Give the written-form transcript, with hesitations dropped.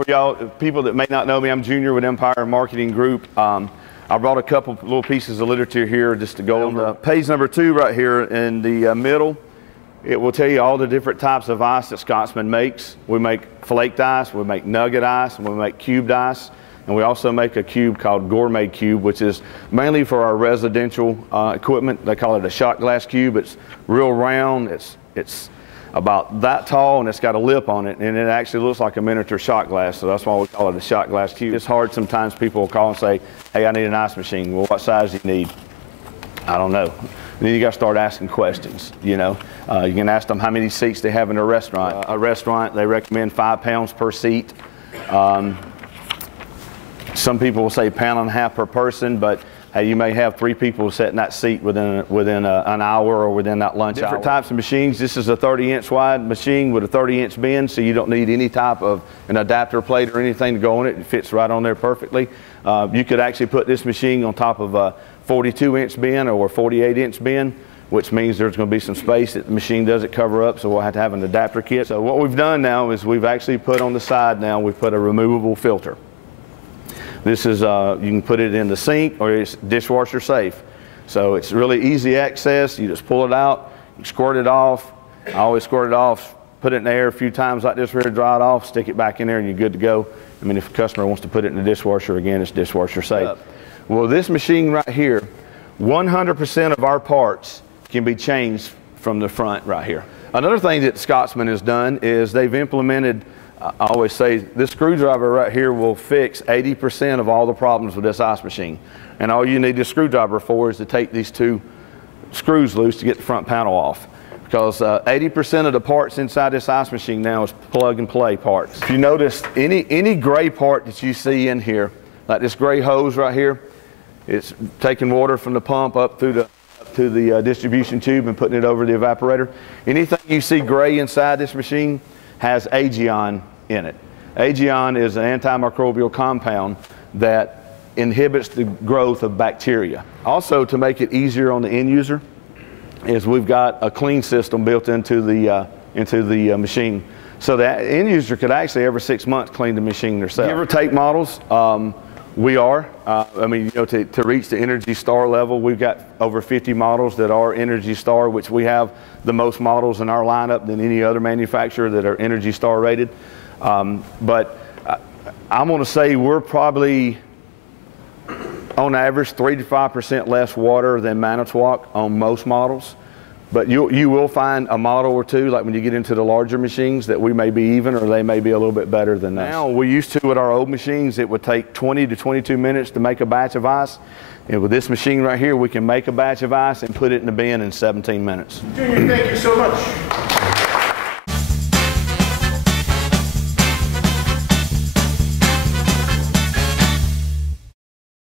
for y'all, people that may not know me, I'm Junior with Empire Marketing Group. I brought a couple little pieces of literature here just to go over. Page number 2 right here in the middle, it will tell you all the different types of ice that Scotsman makes. We make flaked ice, we make nugget ice, and we make cubed ice. And we also make a cube called Gourmet Cube, which is mainly for our residential equipment. They call it a shot glass cube. It's real round. It's about that tall, and it's got a lip on it, and it actually looks like a miniature shot glass, so that's why we call it a shot glass cube. It's hard sometimes people will call and say, hey, I need an ice machine. Well, what size do you need? I don't know. And then you got to start asking questions, you know. You can ask them how many seats they have in a restaurant. A restaurant, they recommend 5 pounds per seat. Some people will say 1.5 pounds per person, but hey, you may have 3 people sit in that seat within an hour or within that lunch hour. Different types of machines. This is a 30-inch wide machine with a 30-inch bend, so you don't need any type of an adapter plate or anything to go on it. It fits right on there perfectly. You could actually put this machine on top of a 42-inch bin or a 48-inch bin, which means there's going to be some space that the machine doesn't cover up, so we'll have to have an adapter kit. So what we've done now is we've actually put on the side now, we've put a removable filter. This is, you can put it in the sink or it's dishwasher safe. So it's really easy access. You just pull it out, you squirt it off. I always squirt it off, put it in the air a few times like this, here, dry it off, stick it back in there, and you're good to go. I mean, if a customer wants to put it in the dishwasher, again, it's dishwasher safe. Well, this machine right here, 100% of our parts can be changed from the front right here. Another thing that Scotsman has done is they've implemented, I always say, this screwdriver right here will fix 80% of all the problems with this ice machine. And all you need this screwdriver for is to take these 2 screws loose to get the front panel off. Because 80% of the parts inside this ice machine now is plug and play parts. If you notice, any gray part that you see in here, like this gray hose right here, it's taking water from the pump up through the distribution tube and putting it over the evaporator. Anything you see gray inside this machine has Aegeon in it. Aegeon is an antimicrobial compound that inhibits the growth of bacteria. Also, to make it easier on the end user, is we've got a clean system built into the machine, so that end user could actually every 6 months clean the machine themselves. Give or take models, we are. I mean, you know, to reach the Energy Star level, we've got over 50 models that are Energy Star, which we have the most models in our lineup than any other manufacturer that are Energy Star rated. But I'm going to say we're probably, on average, 3 to 5% less water than Manitowoc on most models. But you will find a model or two, like when you get into the larger machines, that we may be even or they may be a little bit better than that. Now, we used to, with our old machines, it would take 20 to 22 minutes to make a batch of ice. And with this machine right here, we can make a batch of ice and put it in the bin in 17 minutes. Junior, thank you so much.